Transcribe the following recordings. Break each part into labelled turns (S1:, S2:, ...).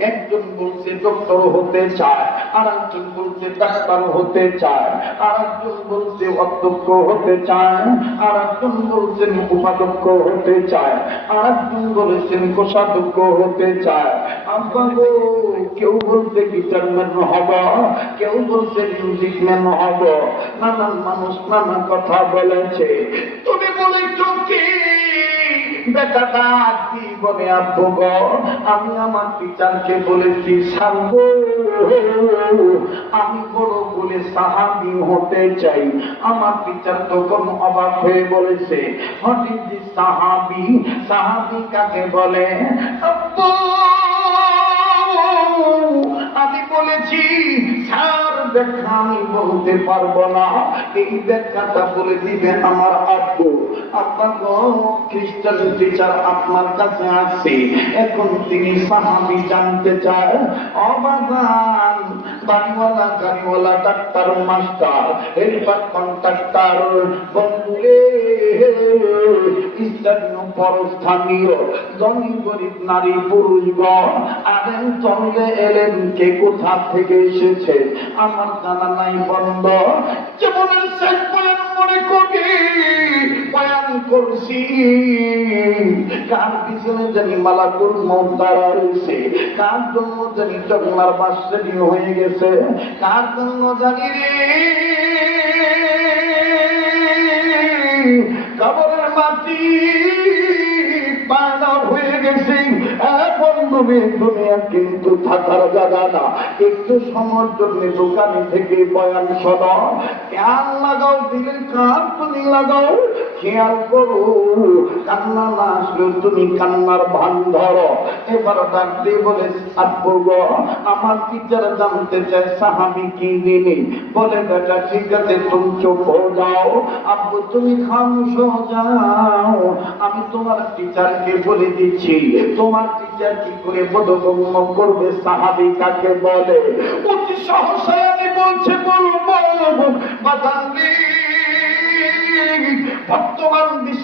S1: একজন বলছে, ডক্টর হতে চায়। আর একজন বলছে, ডাক্তার হতে চায়। আর একজন বলছে, অধ্যক্ষ হতে চায়। আর একজন বলছেন, উপাধ্যক্ষ হতে চায়। আর একজন বলেছেন, কোষাধ্যক্ষ হতে চায়। আব্বা কেউ বলছে গিটার ম্যান হব। কেউ বলছে, মিউজিক ম্যান হব। নানান মানুষ নানা কথা বলেছে। তুমি বলেছ কি বেটাটা কি বলে, আব্বু আমি আমার টিচারকে বলেছি সাঙ্গো আমি বড় বলে সাহাবি হতে চাই। আমার টিচার তখন অবাক হয়ে বলেছে, হঠাৎ সাহাবি সাহাবি কাকে বলে? আব্বু দেখা আমি বলতে পারব না। এই দেখাটা বলে দিবে আমার আব্বু। আপনার খ্রিস্টান টিচার আপনার কাছে আসছে এখন তিনি সাহাবি জানতে চায় অবাদান বাড়িওয়ালা গাড়িওয়ালা ডাক্তার মাস্টার হেলপার কন্ট্রাক্টর বন্ধুরে। স্থানীয় পরস্থানীয় ধনী গরিব নারী পুরুষগণ আদেন চন্দ্রে এলেন, কে কোথা থেকে এসেছে? আমার জানা নাই বন্ধ। জীবনের শেষ করছি। কার পিছনে জানি মালাকুল মমতারা রয়েছে? কার জন্য জানি জগলার বাস রেডি হয়ে গেছে? কার জন্য জানি রে? কবরের মাটি পায়না হয়ে গেছে। তুমি দুনিয়া কিন্তু থাকার জায়গা না। একটু সময়ের জন্য দোকানে থেকে বয়ান শোনো। খেয়াল লাগাও, দিলের কান তুমি লাগাও। খেয়াল করো, কান্না না আসলেও তুমি কান্নার ভান ধরো। এবার ডাক দিয়ে বলে, আব্বু আমার টিচার জানতে চায় সাহাবি কি দিনে বলে, বেটা, ঠিক আছে, তুমি হয়ে যাও। আব্বু, তুমি খামোশ যাও আমি তোমার টিচারকে বলে দিচ্ছি, তোমার টিচার কি করে বোধগম্য করবে সাহাবি কাকে বলে? অতি সহসায় বলছে, বলব। বাদান্দি বর্তমান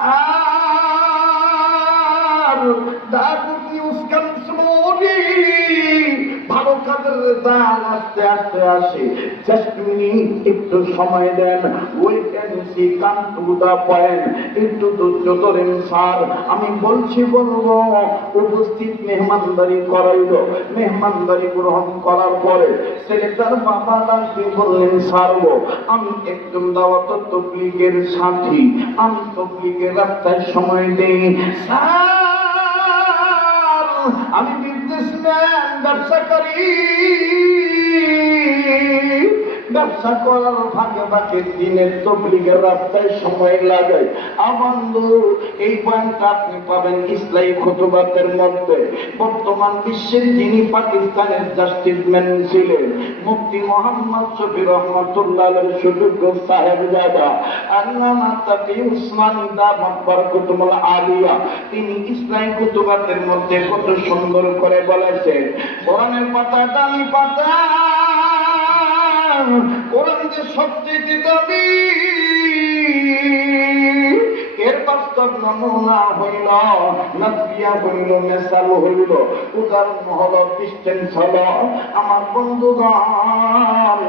S1: আর that ভালো কাজের দান আস্তে আস্তে আসে। মিনিট একটু সময় দেন। ওয়েট এন্ড সি কাম একটু ধৈর্য ধরেন স্যার। আমি বলছি বলব। উপস্থিত মেহমানদারি করাইল। মেহমানদারি গ্রহণ করার পরে ছেলেটার বাবা ডাকতে বললেন স্যার গো, আমি একজন দাওয়াত তবলিগের সাথী। আমি তবলিগের রাস্তায় সময় দেই। স্যার আমি বিজনেসম্যান ব্যবসা করি ব্যবসা করার ভাগে ভাগে দিনের তবলিগের রাস্তায় সময় লাগাই আমান্দ এই পয়েন্টটা আপনি পাবেন ইসলাই খুতুবাতের মধ্যে। বর্তমান বিশ্বের যিনি পাকিস্তানের জাস্টিসম্যান ছিলেন, মুফতি মোহাম্মদ শফি রহমতুল্লাহ সুযোগ্য সাহেব জাদা আল্লামা তাকি উসমানী দামাত বরকতুল আলিয়া। তিনি ইসলাই কুতুবাতের মধ্যে কত সুন্দর করে বলেছেন, কোরআনের পাতা দামি পাতা কোরআন যে সবচেয়ে দামি। এর বাস্তব নমুনা হইল নদিয়া হইল, মেসাল হইল। উদাহরণ হল ডিস্টেন্স হল আমার বন্ধুগণ